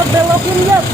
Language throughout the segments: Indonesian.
Yuk, belokin yuk.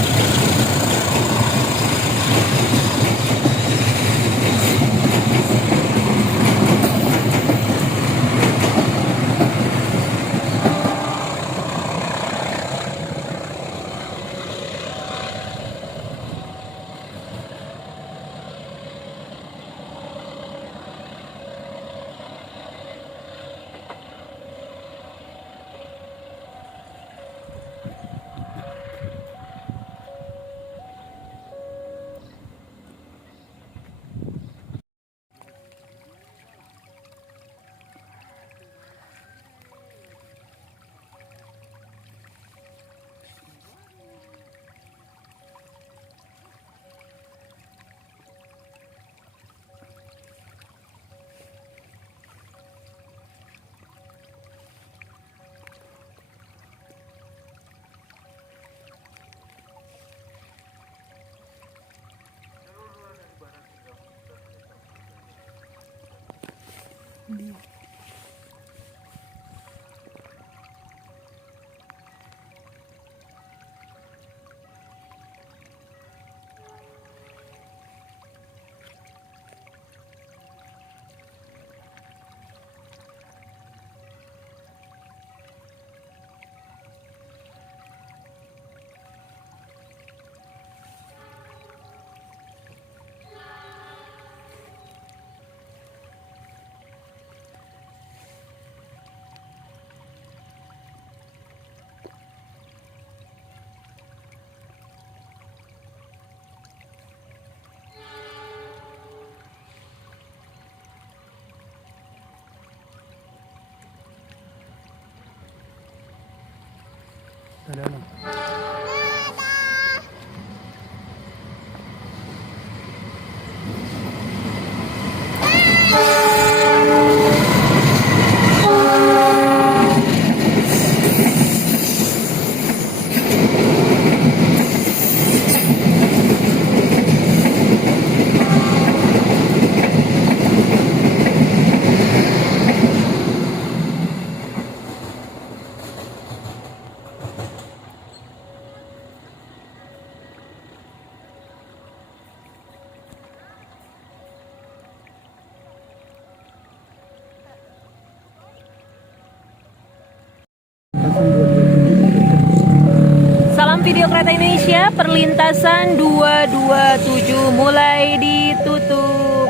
Salam video kereta Indonesia, perlintasan 227 mulai ditutup.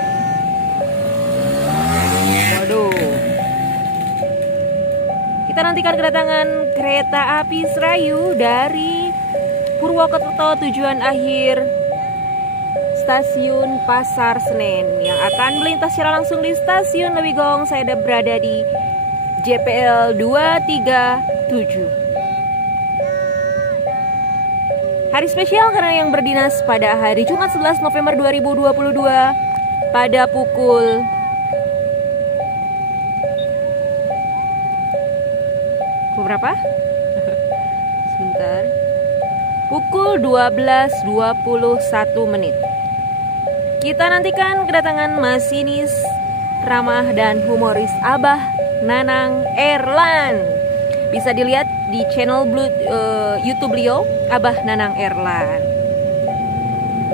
Waduh. Kita nantikan kedatangan kereta api Serayu dari Purwokerto tujuan akhir Stasiun Pasar Senen yang akan melintas secara langsung di Stasiun Lewigong. Saya berada di JPL 237. Hari spesial karena yang berdinas pada hari Jumat 11 November 2022 pada pukul berapa? Sebentar. Pukul 12.21 menit. Kita nantikan kedatangan masinis ramah dan humoris Abah Nanang Erlan. Bisa dilihat di channel YouTube beliau, Abah Nanang Erlan.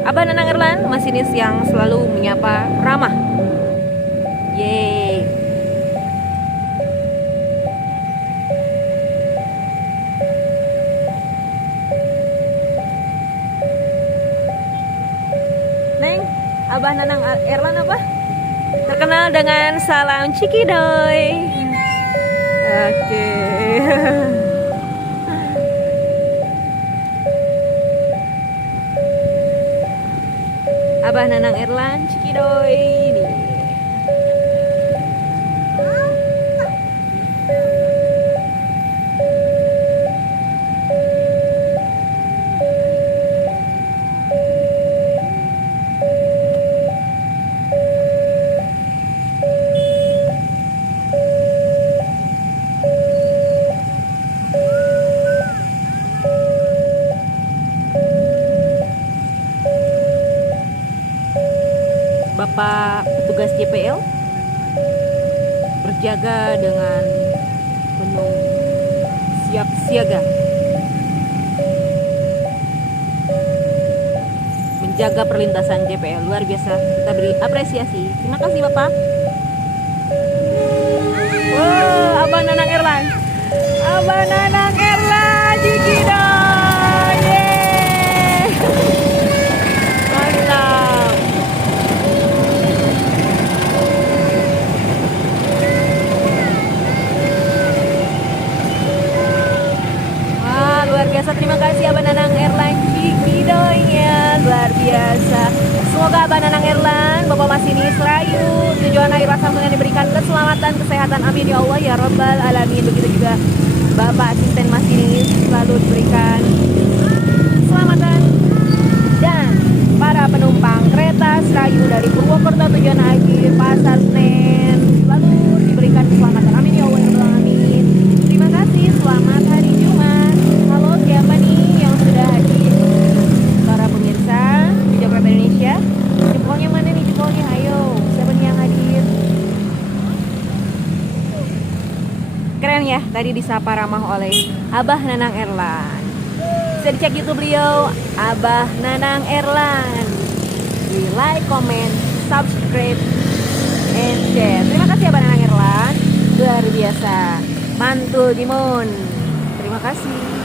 Abah Nanang Erlan, masinis yang selalu menyapa ramah. Yeay. Neng, Abah Nanang Erlan apa? Terkenal dengan salam Cikidoy. Oke. Abah Nanang Erlan Cikidoy ini. Bapak petugas JPL berjaga dengan penuh siap siaga. jaga perlintasan JPL. Luar biasa, kita beri apresiasi. Terima kasih Bapak. Wow, Abah Nanang Airline. Abah Nanang Airline di kita. Yeay. Mantap. Wah, luar biasa. Terima kasih Abah Nanang Airline Cikidoy-nya. Luar biasa. Semoga Abah Nanang Airline, Bapak Masinis Rayu, tujuan akhir semuanya diberikan keselamatan, kesehatan, amin ya Allah ya Rabbal Alamin. Begitu juga Bapak asisten masinis selalu diberikan keselamatan, dan para penumpang kereta Serayu dari Purwokerto tujuan akhir Pasar Senen selalu diberikan keselamatan, amin ya Allah ya Rabbal Alamin. Terima kasih, selamat hari Jumat. Halo, siapa nih yang sudah hadir? Para pemirsa di Jakarta Indonesia, jempolnya mana nih, jempolnya? Ayo, siapa nih yang hadir? Keren ya, tadi disapa ramah oleh Abah Nanang Airline. Bisa dicek YouTube beliau, Abah Nanang Airline. Di like, comment, subscribe, and share. Terima kasih Abah Nanang Airline, luar biasa. Mantul Dimon. Terima kasih.